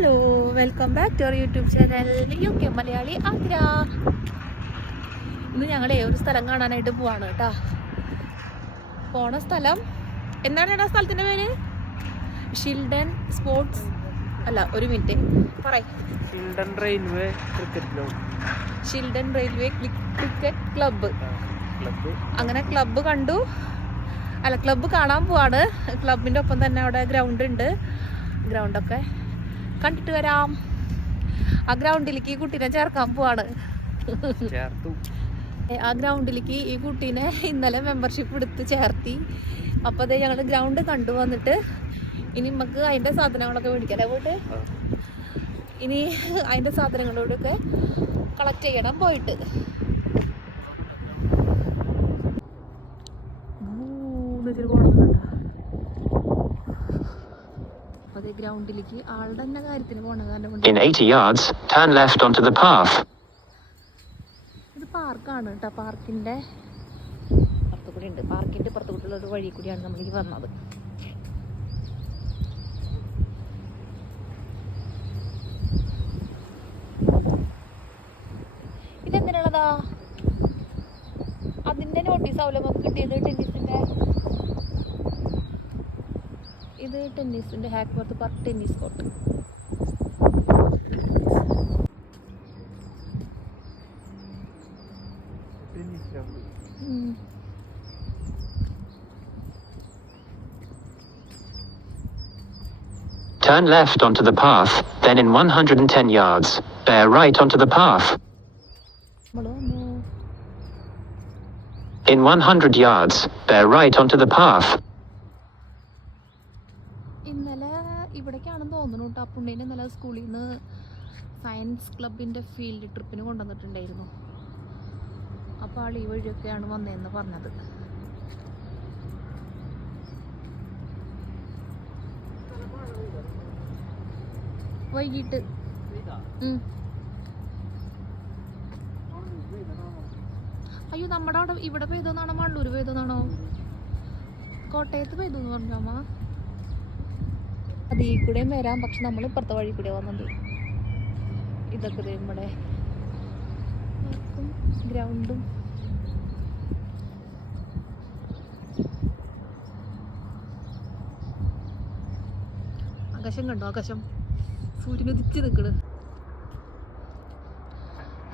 Hello, welcome back to our YouTube channel UK Malayali Agra. ഇന്ന് ഞങ്ങളെ ഒരു സ്ഥലം കാണാനായിട്ട് പോവാണ് കേട്ടോ. പോണ സ്ഥലം എന്താണ് ആ സ്ഥലത്തിൻ്റെ പേര്? ഷിൽഡൻ സ്പോർട്സ് അല്ല, ഒരു മിനിറ്റ് പറയ്. ഷിൽഡൻ റെയിൽവേ ക്രിക്കറ്റ് ക്ലബ്ബ്. അങ്ങനെ ക്ലബ്ബ് കണ്ടു, അല്ല ക്ലബ്ബ് കാണാൻ പോവാണ്. ക്ലബിൻ്റെ ഒപ്പം തന്നെ അവിടെ ഗ്രൗണ്ട് ഉണ്ട്. ഗ്രൗണ്ടൊക്കെ കണ്ടിട്ട് വരാം. ആ ഗ്രൗണ്ടിലേക്ക് ഈ കുട്ടീനെ ചേർക്കാൻ പോവാണ്. ആ ഗ്രൗണ്ടിലേക്ക് ഈ കുട്ടീനെ ഇന്നലെ മെമ്പർഷിപ്പ് എടുത്ത് ചേർത്തി. അപ്പോൾ അതേ ഞങ്ങൾ ഗ്രൗണ്ട് കണ്ടു വന്നിട്ട് ഇനി നമുക്ക് അതിൻ്റെ സാധനങ്ങളൊക്കെ മേടിക്കാം. പോയിട്ട് ഇനി അതിൻ്റെ സാധനങ്ങളോടൊക്കെ കളക്ട് ചെയ്യണം പോയിട്ട്. ഗ്രൗണ്ടിലേക്ക് ആളുടെ തന്നെ കാര്യത്തിന് പോണ കാരണം In 80 yards, turn left onto the path. ഇത് പാർക്കാണ് കേട്ടോ. പാർക്കിന്റെ പുറത്തു കൂടി ഉണ്ട്. പാർക്കിന്റെ പുറത്തു കൂടിയുള്ള ഒരു വഴി കൂടിയാണ് നമ്മളിലേക്ക് വന്നത്. ഇതെന്തിനുള്ളതാ? അതിന്റെ നോട്ടീസ് ആവില്ല നമുക്ക് കിട്ടിയത്. ഇത് ടെന്നീസിന്റെ Hackworth park tennis court. Turn left onto the path, then in 110 yards, bear right onto the path. In 100 yards, bear right onto the path. ഇന്നലെ ഇവിടേക്കാണെന്ന് തോന്നുന്നു കേട്ടോ. പുണ്ണിനെ ഇന്നലെ സ്കൂളിൽ നിന്ന് സയൻസ് ക്ലബിൻ്റെ ഫീൽഡ് ട്രിപ്പിന് കൊണ്ടുവന്നിട്ടുണ്ടായിരുന്നു. അപ്പോൾ ആൾ ഈ വഴിയൊക്കെയാണ് വന്നതെന്ന് പറഞ്ഞത്. വൈകിട്ട് അയ്യോ, നമ്മുടെ അവിടെ ഇവിടെ പെയ്തെന്നാണോ മണ്ണൂർ പെയ്തെന്നാണോ കോട്ടയത്ത് പെയ്തു എന്ന് പറഞ്ഞു അമ്മ. അത് ഈ കൂടെയും വരാം, പക്ഷെ നമ്മൾ ഇപ്പുറത്തെ വഴി കൂടെ വന്നത്. ഇതൊക്കെ നമ്മുടെ ഗ്രൗണ്ടും ആകാശം കണ്ടോ? ആകാശം സൂര്യൻ ഉദിച്ച് നിൽക്കണ്.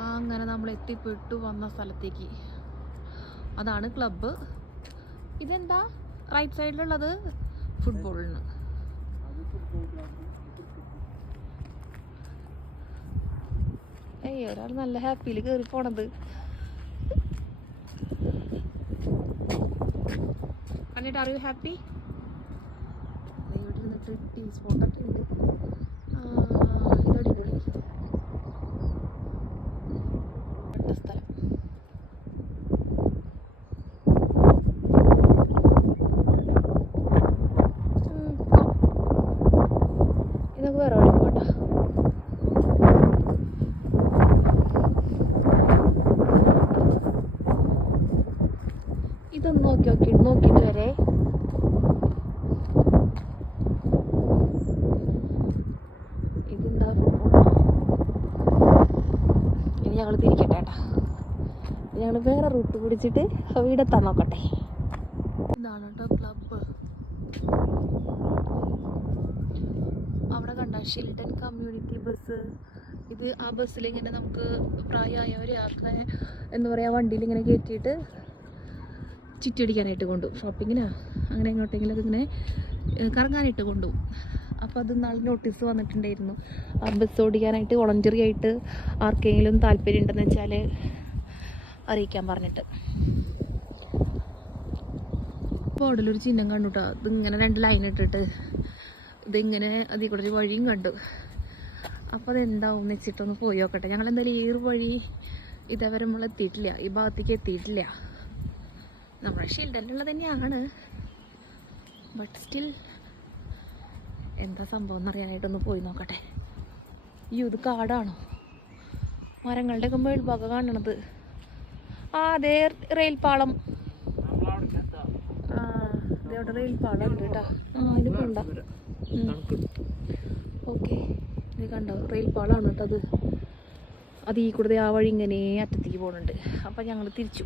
അങ്ങനെ നമ്മൾ എത്തിപ്പെട്ടു വന്ന സ്ഥലത്തേക്ക്. അതാണ് ക്ലബ്ബ്. ഇതെന്താ റൈറ്റ് സൈഡിലുള്ളത്? ഫുട്ബോളിന്. ഒരാൾ നല്ല ഹാപ്പിയിൽ കയറി പോണത്. കണ്ടിട്ട് അറിയൂ ഹാപ്പി. ഇവിടെ ഇരുന്നിട്ട് ടീ സ്പോട്ടൊക്കെ ഉണ്ട്. ഇതടിപൊളി സ്ഥലം. ഇതൊക്കെ വേറെ വഴി പോട്ടാ. ഇതൊന്ന് നോക്കിയിട്ട് വരെ. ഇതെന്താ? ഇനി ഞങ്ങൾ തിരിക്കട്ടെ കേട്ടാ. ഞങ്ങൾ വേറെ റൂട്ട് പിടിച്ചിട്ട് വീടെത്താൻ നോക്കട്ടെ. ഇതാണ് കേട്ടോ ക്ലബ്ബ്. അവിടെ കണ്ട ഷിൽഡൻ കമ്മ്യൂണിറ്റി ബസ്. ഇത് ആ ബസ്സിൽ ഇങ്ങനെ നമുക്ക് പ്രായമായവരെയൊക്കെ എന്താ പറയുക, വണ്ടിയിൽ ഇങ്ങനെ കയറ്റിയിട്ട് ചുറ്റടിക്കാനായിട്ട് കൊണ്ടുപോകും. ഷോപ്പിങ്ങിനാ അങ്ങനെ എങ്ങോട്ടെങ്കിലും ഇങ്ങനെ കറങ്ങാനായിട്ട് കൊണ്ടുപോകും. അപ്പോൾ അത് നാളെ നോട്ടീസ് വന്നിട്ടുണ്ടായിരുന്നു. ആ ബസ് ഓടിക്കാനായിട്ട് വോളണ്ടറി ആയിട്ട് ആർക്കെങ്കിലും താല്പര്യം ഉണ്ടെന്ന് വെച്ചാൽ അറിയിക്കാൻ പറഞ്ഞിട്ട്. ബോർഡിലൊരു ചിഹ്നം കണ്ടു കേട്ടോ. ഇതിങ്ങനെ 2 ലൈൻ ഇട്ടിട്ട് ഇതിങ്ങനെ അതിൽ കൂടെ ഒരു വഴിയും കണ്ടു. അപ്പോൾ അതെന്താവും എന്ന് വെച്ചിട്ടൊന്ന് പോയി നോക്കട്ടെ. ഞങ്ങൾ എന്തായാലും ഈ ഒരു വഴി ഇതേവരെ നമ്മൾ എത്തിയിട്ടില്ല, ഈ ഭാഗത്തേക്ക് എത്തിയിട്ടില്ല. നമ്മുടെ ഷീൽഡിലുള്ളത് തന്നെയാണ്, ബട്ട് സ്റ്റിൽ എന്താ സംഭവം എന്നറിയാനായിട്ടൊന്ന് പോയി നോക്കട്ടെ. ഇത് കാടാണോ? മരങ്ങളുടെയൊക്കെ മേൽഭാഗം കാണണത്. അതേ റെയിൽപാളം. ഇവിടെ റെയിൽപാളം ഉണ്ട് കേട്ടോ. ഇത് പോണ്ട. ഓക്കെ, ഇത് കണ്ടോ, റെയിൽ പാളമാണ് കേട്ടോ അത്. അത് ഈ കൂടെ ആ വഴി ഇങ്ങനെ അറ്റത്തേക്ക് പോകുന്നുണ്ട്. അപ്പം ഞങ്ങൾ തിരിച്ചു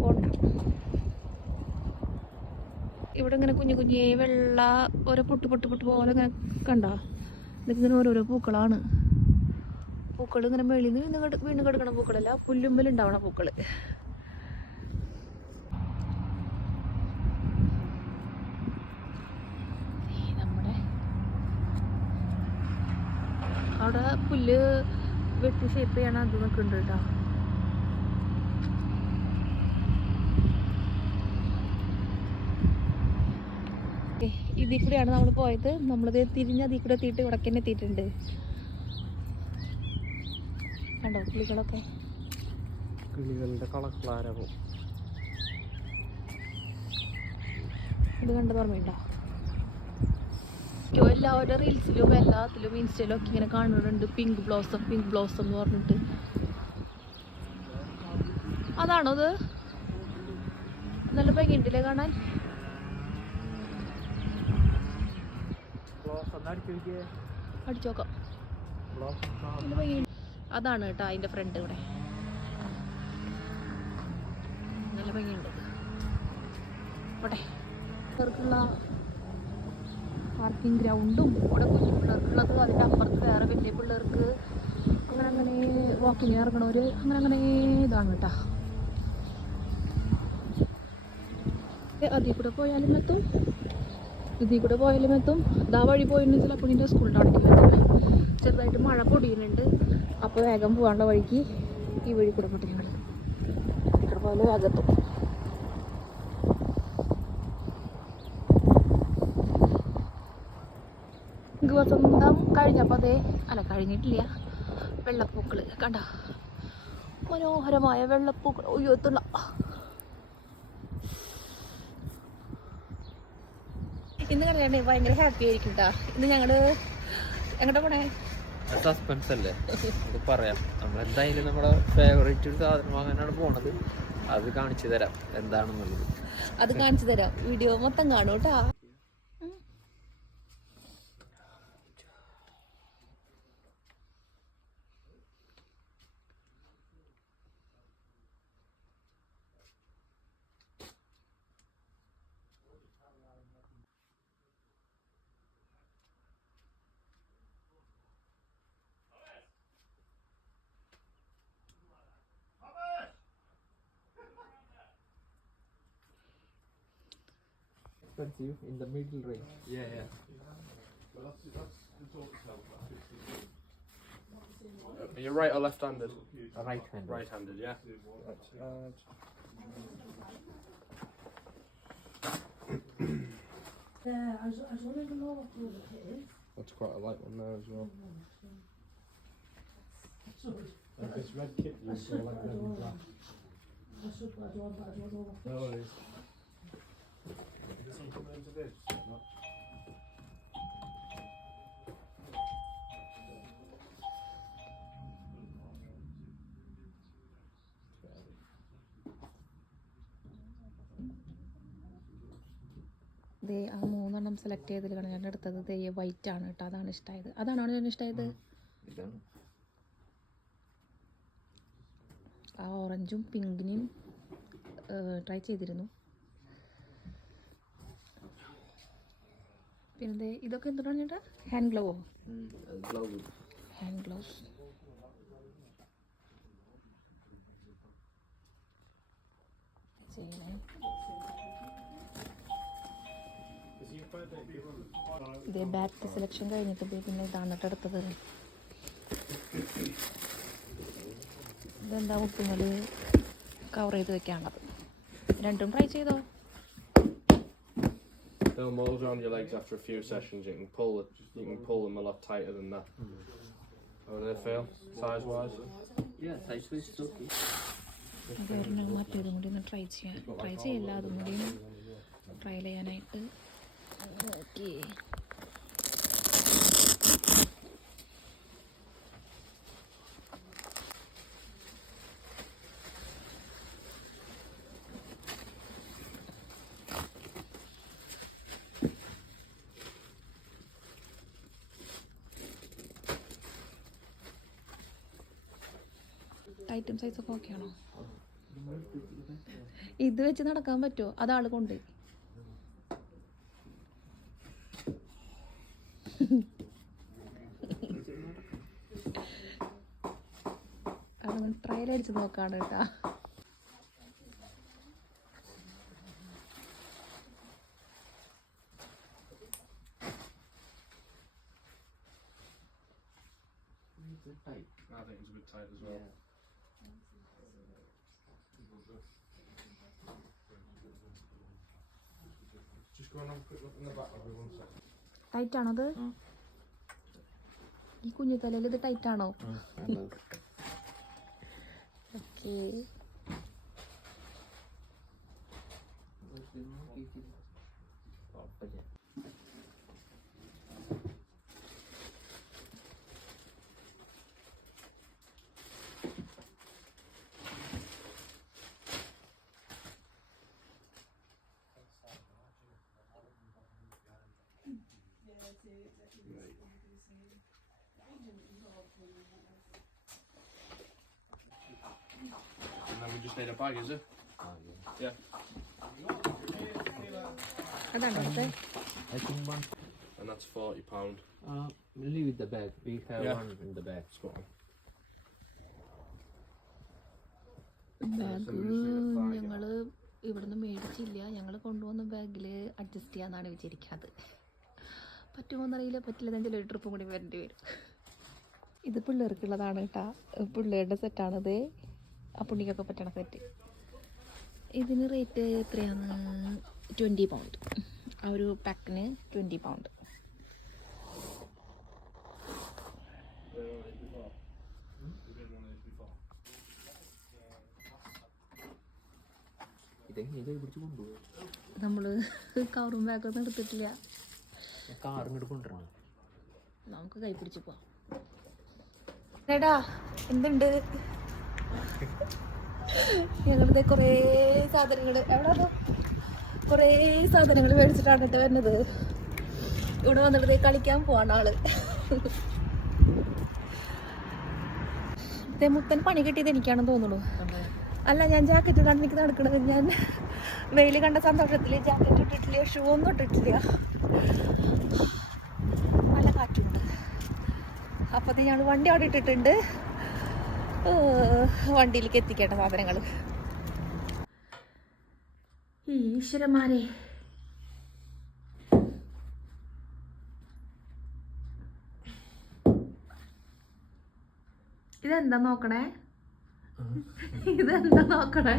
പോണ്ട. ഇവിടെ ഇങ്ങനെ കുഞ്ഞു കുഞ്ഞേ വെള്ള ഓരോ പൊട്ട് പൊട്ട് പൊട്ട് പോലെ ഇങ്ങനെ കണ്ടോ. ഇതൊക്കെ ഇങ്ങനെ ഓരോരോ പൂക്കളാണ്. പൂക്കൾ ഇങ്ങനെ വെളിയിൽ നിന്ന് വീണ് കിടക്കണ പൂക്കളല്ല, പുല്ലുമ്പലുണ്ടാവണ പൂക്കൾ. നമ്മുടെ അവിടെ പുല്ല് വെട്ടി ഷേപ്പ് ചെയ്യണ അത് നിൽക്കുന്നുണ്ട് കേട്ടോ. ഇതിൽ കൂടെയാണ് നമ്മൾ പോയത്. നമ്മളത് തിരിഞ്ഞ് അതിൽ കൂടെ എത്തിയിട്ട് ഇവിടേക്ക് തന്നെ എത്തിയിട്ടുണ്ട്. കണ്ടോ കിളികളൊക്കെ, കിളികളുടെ കളക്കളാരവും ഇത് കണ്ടത് ഓർമ്മയുണ്ടോ? എല്ലാവരുടെ റീൽസിലും എല്ലാത്തിലും ഇൻസ്റ്റയിലും ഒക്കെ ഇങ്ങനെ കാണുന്നുണ്ട് പിങ്ക് ബ്ലോസം എന്ന് പറഞ്ഞിട്ട്. അതാണോ അത്? നല്ല ഭംഗിയുണ്ടല്ലേ കാണാൻ. അടിച്ചോക്കാം. അതാണ് കേട്ടോ അതിൻ്റെ ഫ്രണ്ട്. ഇവിടെ നല്ല ഭംഗിയുണ്ട്. ഇവിടെ പിള്ളേർക്കുള്ള പാർക്കിംഗ് ഗ്രൗണ്ടും ഇവിടെ കുഞ്ഞു പിള്ളേർക്കുള്ളത്. അതിൻ്റെ അപ്പുറത്ത് വേറെ വലിയ പിള്ളേർക്ക് അങ്ങനെ വാക്കിങ്ങിന് ഇറങ്ങണവർ അങ്ങനെ ഇതാണ് കേട്ടോ. അതിൽ കൂടെ പോയാലും എത്തും, ഇതിൽ കൂടെ പോയാലും എത്തും. ഇതാ വഴി പോയിരുന്നു ചിലപ്പോൾ ഇതിൻ്റെ സ്കൂളിൻ്റെ അവിടേക്ക് വരുന്നത്. ചെറുതായിട്ട് മഴ പൊടിയുന്നുണ്ട്. അപ്പോൾ വേഗം പോകാനുള്ള വഴിക്ക് ഈ വഴി കൂടെ പോട്ടെ. ഞങ്ങൾ ഇവിടെ പോലെ വേഗത്തും. വസന്തം കഴിഞ്ഞപ്പോൾ അതേ അല്ല കഴിഞ്ഞിട്ടില്ല. വെള്ളപ്പൂക്കൾ കണ്ട, മനോഹരമായ വെള്ളപ്പൂക്കൾ. ഒയ്യോ എത്തുള്ള. ഇന്ന് കണ്ടിട്ടുണ്ടെ ഭയങ്കര ഹാപ്പി ആയിരിക്കും കേട്ടോ. ഇന്ന് ഞങ്ങള് എങ്ങോട്ടാ പോണേ? സസ്പെൻസ് അല്ലേ, അത് പറയാം. നമ്മളെന്തായാലും നമ്മുടെ ഫേവറേറ്റ് ഒരു സാധനം വാങ്ങാനാണ് പോണത്. അത് കാണിച്ചു തരാം എന്താണെന്നുള്ളത്. അത് കാണിച്ചു തരാം. വീഡിയോ മൊത്തം കാണൂ കേട്ടാ. In the middle range. Yeah. Are you right or left-handed? Right-handed. Right-handed, yeah. I don't even know what colour it is. That's quite a light one there as well. Sorry. Like this red kit, you I go should, like but I red and don't. black. I should, but I don't know what. No worries. Is something into this? No. ദേ ആ 3 select ചെയ്തതിലാണ് ഞാൻ എടുത്തത്. ദേ white ആണ് കേട്ടോ. അതാണ് ഇഷ്ടമായത്. അതാണോ ഞാൻ ഇഷ്ടമായത്? ഇതാണ്. ആ ഓറഞ്ചും പിങ്കിനും ട്രൈ ചെയ്തിരുന്നു. പിന്നെ ഇതൊക്കെ എന്തുകൊണ്ടാണ് ചേട്ടാ? ഹാൻഡ് ഗ്ലൗവോ? Hand gloves. ചെയ്യണേ. ഇതേ ബാക്ക് സെലക്ഷൻ കഴിഞ്ഞിട്ട് പിന്നെ ഇതാണ് കേട്ടോ എടുത്തത്. ഇതെന്താ മുട്ടുമ്മൽ കവർ ചെയ്ത് വെക്കാനുള്ളത്. രണ്ടും ട്രൈ ചെയ്തോ? They'll mold around your legs after a few sessions. You can pull them a lot tighter than that. How do they feel, size-wise? Yeah, size-wise is okay. അതൊരെണ്ണം മറ്റേതും കൂടി ഒന്ന് ട്രൈ ചെയ്യില്ല. അതും കൂടി ട്രൈ ചെയ്യാനായിട്ട്. ഓക്കെ. ടൈറ്റും സൈസൊക്കെ ഓക്കെ ആണോ? ഇത് വെച്ച് നടക്കാൻ പറ്റുമോ? അതാള് കൊണ്ട് അതൊന്ന് ട്രയൽ അടിച്ച് നോക്കാണ് കേട്ടാ. I think it's a bit tight as well. Just go and have a quick look in the back of it 1 second. Tight ആണോ അത്? ഈ കുഞ്ഞു തലയിൽ ഇത് ടൈറ്റ് ആണോ? Okay. And then we just need a bag, is it? Yeah. അതാണോ അടുത്ത? I think one. And that's £40. Leave it the bag. We have Yeah. one in the bag. Spot on. Bag ഞങ്ങള് ഇവിടുന്ന് മേടിച്ചില്ല. ഞങ്ങൾ കൊണ്ടുവന്ന ബാഗിൽ adjust ചെയ്യാന്നാണ് വിചാരിക്കാറ്. പറ്റുമോന്നറിയില്ല. പറ്റില്ല. എന്തെങ്കിലും ഒരു ട്രിപ്പും കൂടി വരേണ്ടി വരും. ഇത് പിള്ളേർക്കുള്ളതാണ് കേട്ടാ. പിള്ളേരുടെ സെറ്റാണിത്. ആ പുണ്ണിക്കൊക്കെ പറ്റണ സെറ്റ്. ഇതിന് റേറ്റ് എത്രയാണ്? 20 പൗണ്ട്. ആ ഒരു പാക്കിന് 20 പൗണ്ട്. നമ്മള് കവറും ബാഗൊന്നും എടുത്തിട്ടില്ല. കാർ ഇങ്ങോട്ട് കൊണ്ടുവരണം. നമുക്ക് കൈ പിടിച്ച് പോവാം. എടാ എന്തുണ്ട്? ഞങ്ങളിത് കുറേ സാധനങ്ങൾ എവിടെ കുറേ സാധനങ്ങൾ മേടിച്ചിട്ടാണ് കേട്ടോ വരുന്നത്. ഇവിടെ വന്നിട്ട് കളിക്കാൻ പോവാണ് ആള്. ഇതേ മുത്തൻ പണി കിട്ടിയത് എനിക്കാണെന്ന് തോന്നുന്നു. അല്ല, ഞാൻ ജാക്കറ്റ് ഇടാണ്ട് എനിക്ക് നടക്കണത്. ഞാൻ വെയിൽ കണ്ട സന്തോഷത്തിൽ ജാക്കറ്റ് ഇട്ടിട്ടില്ല, ഷൂ ഒന്നും ഇട്ടിട്ടില്ല. നല്ല കാറ്റുണ്ട്. അപ്പത്തെ ഞങ്ങൾ വണ്ടി അവിടെ ഇട്ടിട്ടുണ്ട്. വണ്ടിയിലേക്ക് എത്തിക്കേണ്ട സാധനങ്ങൾ. ഈശ്വരന്മാരെ, ഇതെന്താ നോക്കണേ? ഇതെന്താ നോക്കണേ?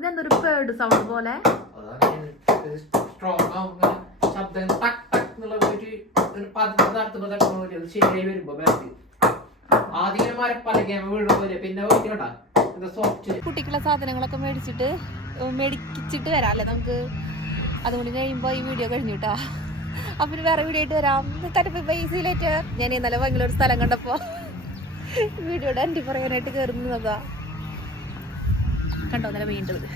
ഇതെന്തൊരു പേർഡ് സൗണ്ട് പോലെ. കുട്ടിക്കുള്ള സാധനങ്ങളൊക്കെ മേടിച്ചിട്ട് വരാം അല്ലേ നമുക്ക്. അതുകൊണ്ട് കഴിയുമ്പോ ഈ വീഡിയോ കഴിഞ്ഞു കേട്ടാ. അപ്പൊ വേറെ വീഡിയോ ആയിട്ട് വരാം. പൈസയിലേറ്റ് ഞാൻ ഇന്നലെ ഭയങ്കര സ്ഥലം കണ്ടപ്പോ വീഡിയോയുടെ എൻ്റെ പറയാനായിട്ട് കയറുന്നതാ. കണ്ടോ നല്ല വീണ്ടത്.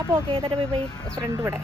അപ്പൊ ഓക്കെ, ബൈ ബൈ. ഫ്രണ്ട് ഇവിടെ